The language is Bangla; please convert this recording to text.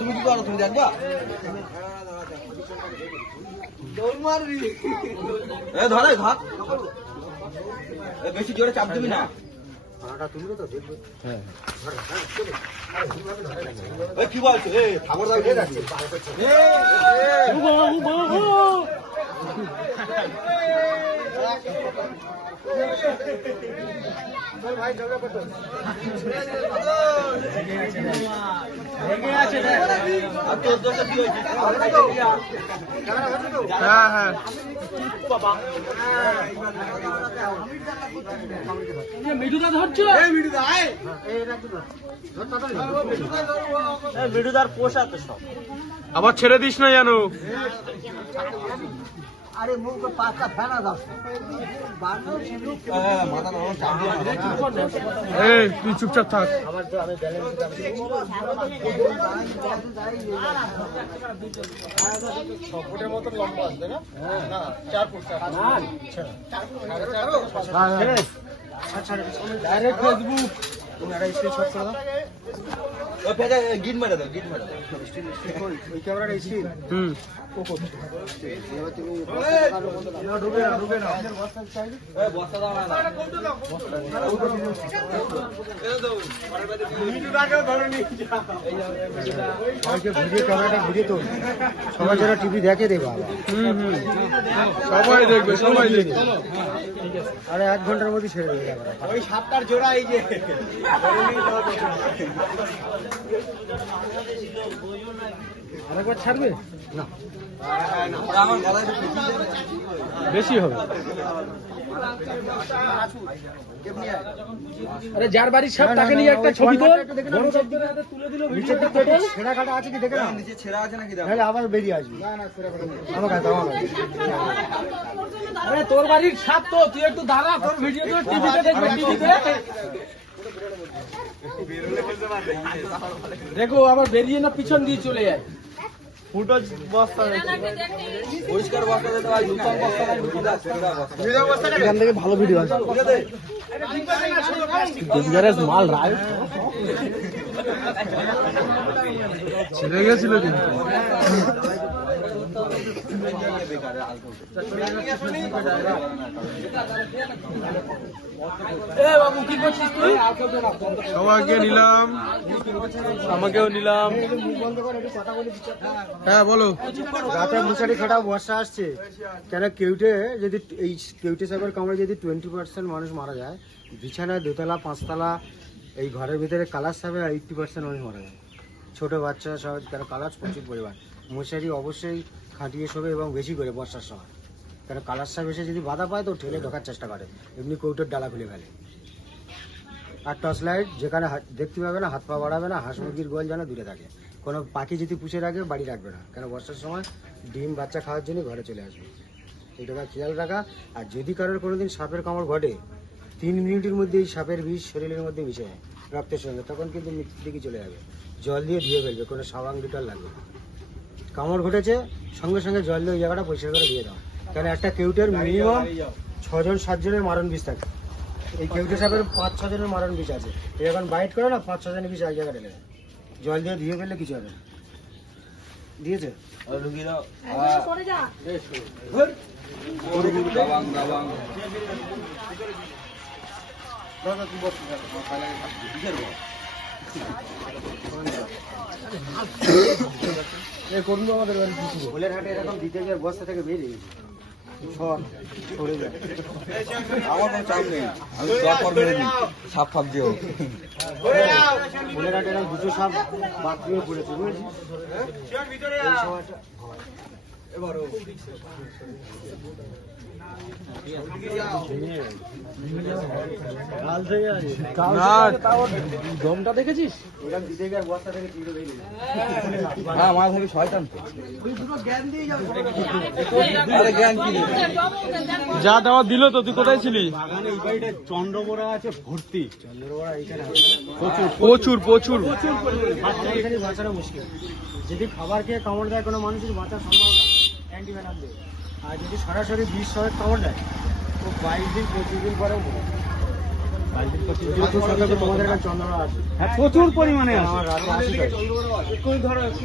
তুমি কি করো? তুমি দেখবা ধরে ঘাট বেশি জোরে চাপ দিবি না। কি বলছো? ঠাকুর দাও যাচ্ছে মিঠুদা ধরছো? মিঠুদার পোষা তো সব। আবার ছেড়ে দিস না জানো। আরে মুখ পাঁচটা ফেনা দাও। তুই চুপচাপ থাক। ফুটের মতো লম্বা আসবে না? 4 ফুট। ডাইরেক্ট ফেসবুক গিট মেরে দাও, গিট মেরে দাও। ওই ক্যামেরাটা স্টিল। বস্তা দাও না। সবাই যারা টিভি দেখে দেবা। সবাই দেখবে, সবাই দেখবে। আরে 1 ঘন্টার মধ্যে ছেড়ে দেবে। ওই 7টার জোড়া এই যে আরেকবার ছাড়বে না? আমার গলায় বেশি হবে। আরে যার বাড়ির সাপ তাকে নিয়ে একটা ছবি তোল। নিচের দিকে ছেঁড়া কাটা আছে কি দেখে না? নিচে ছেঁড়া আছে নাকি দেখো। তাহলে আবার বেরিয়ে আসবি। আমার কাছে আরে তোর বাড়ির সাপ তো, তুই একটু দাঁড়া, তোর ভিডিও তো টিভিতে দেখবে। টিভিতে দেখো আবার বেরিয়ে না পিছন দিয়ে চলে যায়। ফুটো বস্তা পরিষ্কার বস্তা দিতে হয়। এখান থেকে ভালো ভিডিও আছে। ডেঞ্জারাস মাল রায় ছেড়ে গেছিল কিন্তু। বাবু কি করছিস তুই? সবাইকে নিলাম, আমাকেও নিলাম। হ্যাঁ বলো। রাতে মশারি খাটাও, বর্ষা আসছে। কেন কেউটে যদি এই কেউটে সাপের কামড়ে যদি 20% মানুষ মারা যায়, বিছানায় 2তলা 5তলা এই ঘরের ভিতরে কালার সাপে 80% মানুষ মারা যায়। ছোট বাচ্চা সব, কেন কালার প্রচুর পরিমাণ। মশারি অবশ্যই খাটিয়ে শোবে এবং বেশি করে বর্ষার সময়। কেন কালার সাপ এসে যদি বাধা পায় তো ঠেলে ঢোকার চেষ্টা করে, এমনি কৌটোর ডালা খুলে ফেলে। আর টর্চ লাইট যেখানে দেখতে পাবে না, হাত পা বাড়াবে না, হাঁস মুরগির গোয়াল যেন দূরে থাকে। কোনো পাখি যদি পুষে রাখে বাড়ি রাখবে না, কেন বর্ষার সময় ডিম বাচ্চা খাওয়ার জন্য ঘরে চলে আসবে। এইটা খেয়াল রাখা। আর যদি কারোর কোনোদিন সাপের কামড় ঘটে, 3 মিনিটের মধ্যে এই সাপের বিষ শরীরের মধ্যে মিশে যায় রক্তের সঙ্গে, তখন কিন্তু মৃত্যুর দিকে চলে যাবে। জল দিয়ে ধুয়ে ফেলবে, কোনো সাবান ডিটল লাগবে না। কামড় ঘটেছে সঙ্গে সঙ্গে জল দিয়ে ওই জায়গাটা পরিষ্কার করে দিয়ে দাও। কারণ একটা কেউটের মিনিমাম 6 জন 7 জনের মারণ বিষ থাকে। এই কেউটে সাপের 5-6 জনের মারণ বিষ আছে। যখন বাইট করে না, 5-6 জনের বিষ এক জায়গায় ঢেলে দেয়। জল দিয়ে ধুয়ে ফেললে কিছু হবে না। দিয়েছে আমাদের বাড়ি ফুলের হাটে এরকম দিতে গিয়ে বস্তা থেকে বেরিয়ে গেছে। আমার কোনো চাপ নেই, আমি দরকার মেরে দিই সাপ ফাপ দিও। ফুলের হাটে এরকম 2টো সাপ বাথরুমে পড়েছে, বুঝেছিস? দমটা দেখেছিস? হ্যাঁ, আমার থেকে শয়তান তো। আরে জ্ঞান কি যা দেওয়া দিল তো, তুই কোথায় ছিলি? বাগানে এই বাড়িটা চন্দ্রবোড়া আছে ভর্তি। চন্দ্রবোড়া এইখানে প্রচুর প্রচুর। এখানে বাঁচানো মুশকিল। যদি খাবার খেয়ে কামড় দেয় কোনো মানুষের বাঁচার সম্ভাবনা অ্যান্টিভেনাম দিয়ে। আর যদি সরাসরি বিষ সহ কামড় দেয় তো 22 দিন 25 দিন পরেও মরে। তোমাদের কাছে চন্দ্রমা আছে হ্যাঁ প্রচুর পরিমাণে আছে আমার রাতে আসি